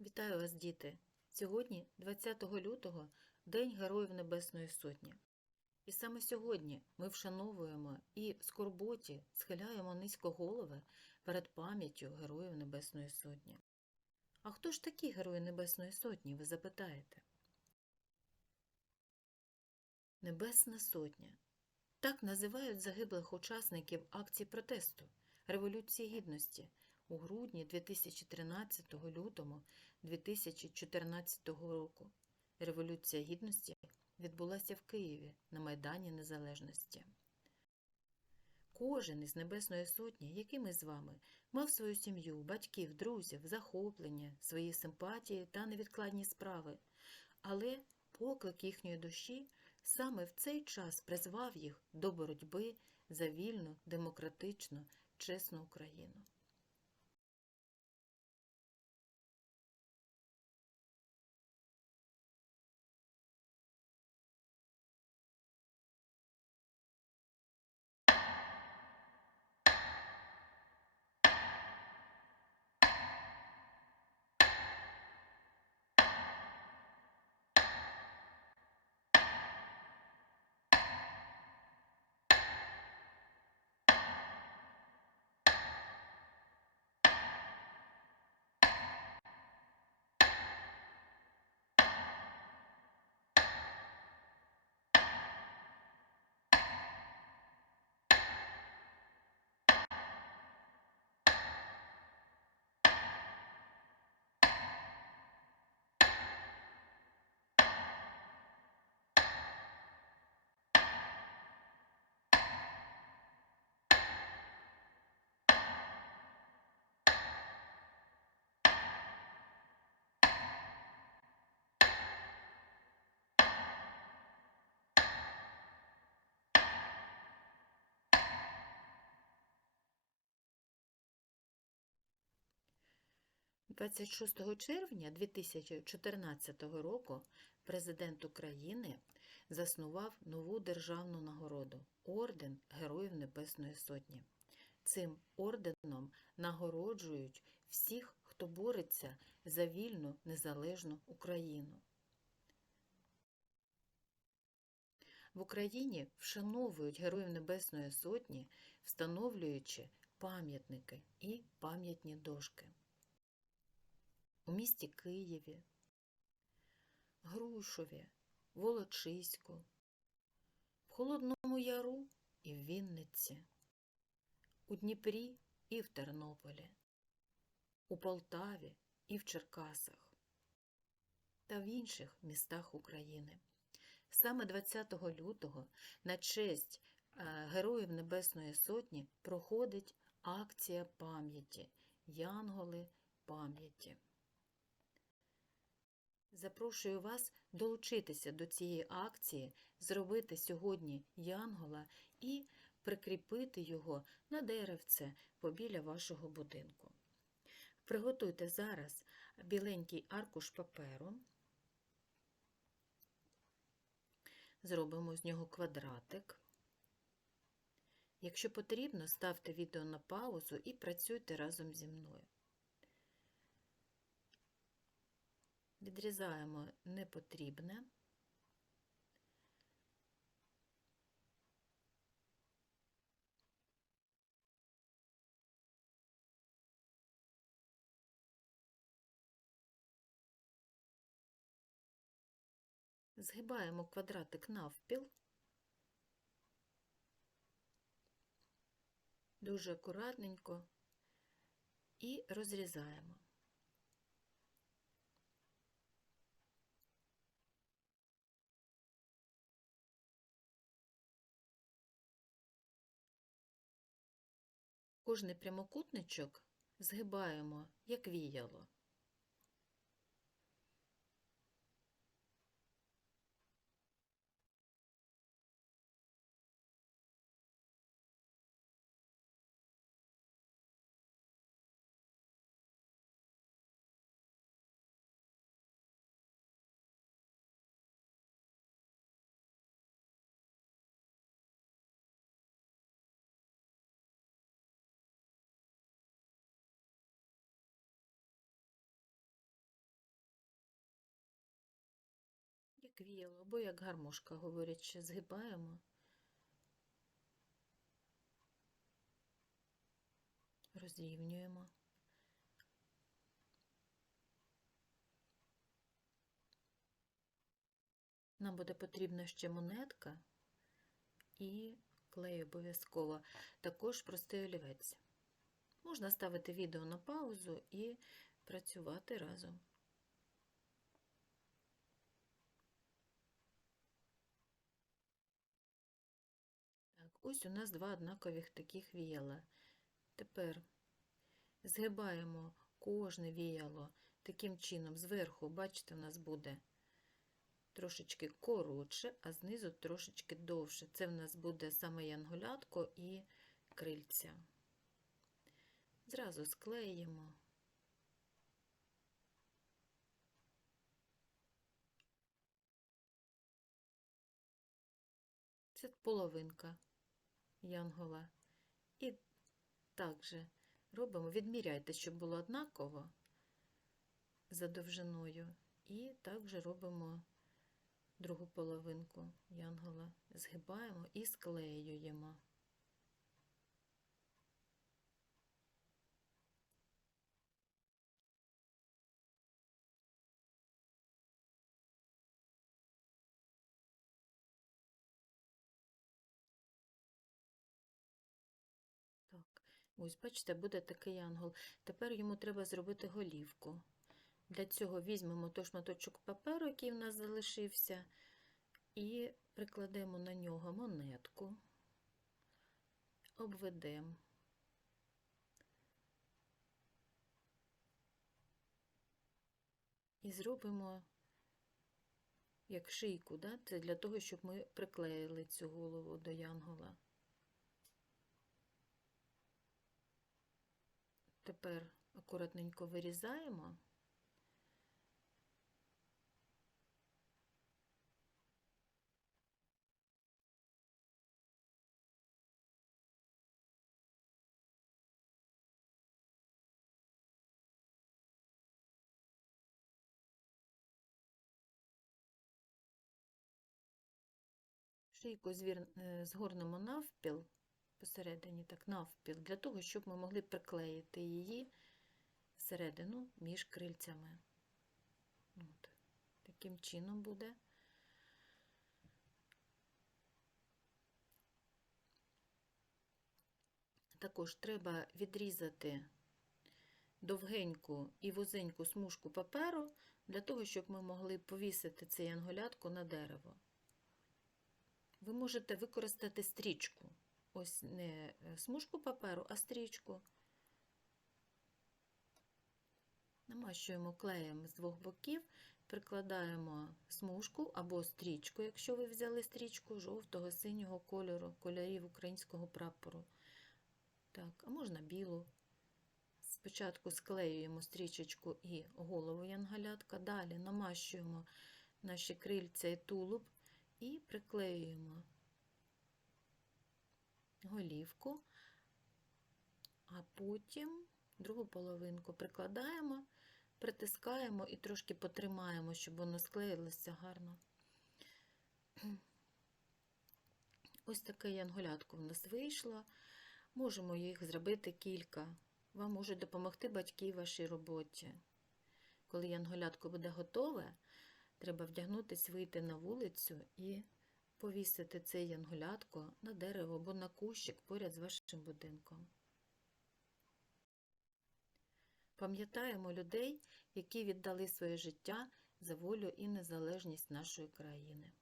Вітаю вас, діти! Сьогодні, 20 лютого, День Героїв Небесної Сотні. І саме сьогодні ми вшановуємо і в скорботі схиляємо низько голови перед пам'яттю Героїв Небесної Сотні. А хто ж такі Герої Небесної Сотні, ви запитаєте? Небесна Сотня. Так називають загиблих учасників акції протесту Революції Гідності у грудні 2013 лютому 2014 року. Революція Гідності відбулася в Києві на Майдані Незалежності. Кожен із Небесної Сотні, як і ми з вами, мав свою сім'ю, батьків, друзів, захоплення, свої симпатії та невідкладні справи, але поклик їхньої душі саме в цей час призвав їх до боротьби за вільну, демократичну, чесну Україну. – 26 червня 2014 року президент України заснував нову державну нагороду Орден Героїв Небесної Сотні. Цим орденом нагороджують всіх, хто бореться за вільну незалежну Україну. В Україні вшановують Героїв Небесної Сотні, встановлюючи пам'ятники і пам'ятні дошки. У місті Києві, Грушові, Волочиську, в Холодному Яру і в Вінниці, у Дніпрі і в Тернополі, у Полтаві і в Черкасах та в інших містах України. Саме 20 лютого на честь Героїв Небесної Сотні проходить акція пам'яті Янголи пам'яті. Запрошую вас долучитися до цієї акції, зробити сьогодні янгола і прикріпити його на деревце побіля вашого будинку. Приготуйте зараз біленький аркуш паперу. Зробимо з нього квадратик. Якщо потрібно, ставте відео на паузу і працюйте разом зі мною. Відрізаємо непотрібне. Згибаємо квадратик навпіл. Дуже акуратненько і розрізаємо. Кожний прямокутничок згибаємо, як віяло. Як віяло, або як гармошка, говорять, ще згибаємо. Розрівнюємо. Нам буде потрібна ще монетка і клей обов'язково. Також простий олівець. Можна ставити відео на паузу і працювати разом. Так, ось у нас два однакових таких віяла. Тепер згибаємо кожне віяло таким чином зверху, бачите, у нас буде трошечки коротше, а знизу трошечки довше. Це в нас буде саме янголятко і крильця. Зразу склеїмо. Це половинка янгола. І також робимо, відміряйте, щоб було однаково за довжиною. І також робимо другу половинку янгола, згибаємо і склеюємо. Ось, бачите, буде такий ангел. Тепер йому треба зробити голівку. Для цього візьмемо той шматочок паперу, який в нас залишився, і прикладемо на нього монетку, обведемо. І зробимо як шийку, да? це для того, щоб ми приклеїли цю голову до янгола. Тепер акуратненько вирізаємо. Шийку звір- згорнемо навпіл, посередині, так, навпіл, для того, щоб ми могли приклеїти її всередину між крильцями. От. Таким чином буде. Також треба відрізати довгеньку і вузеньку смужку паперу для того, щоб ми могли повісити цей янголятку на дерево. Ви можете використати стрічку. Ось не смужку паперу, а стрічку. Намащуємо клеєм з двох боків, прикладаємо смужку або стрічку, якщо ви взяли стрічку жовтого, синього кольору, кольорів українського прапору. Так, а можна білу. Спочатку склеюємо стрічечку і голову янголятка, далі намащуємо наші крильця і тулуб і приклеюємо голівку, а потім другу половинку прикладаємо, притискаємо і трошки потримаємо, щоб воно склеїлося гарно. Ось таке янголятко в нас вийшло. Можемо їх зробити кілька. Вам можуть допомогти батьки в вашій роботі. Коли янголятко буде готове, треба вдягнутися, вийти на вулицю і повісити це янгулятко на дерево або на кущик поряд з вашим будинком. Пам'ятаємо людей, які віддали своє життя за волю і незалежність нашої країни.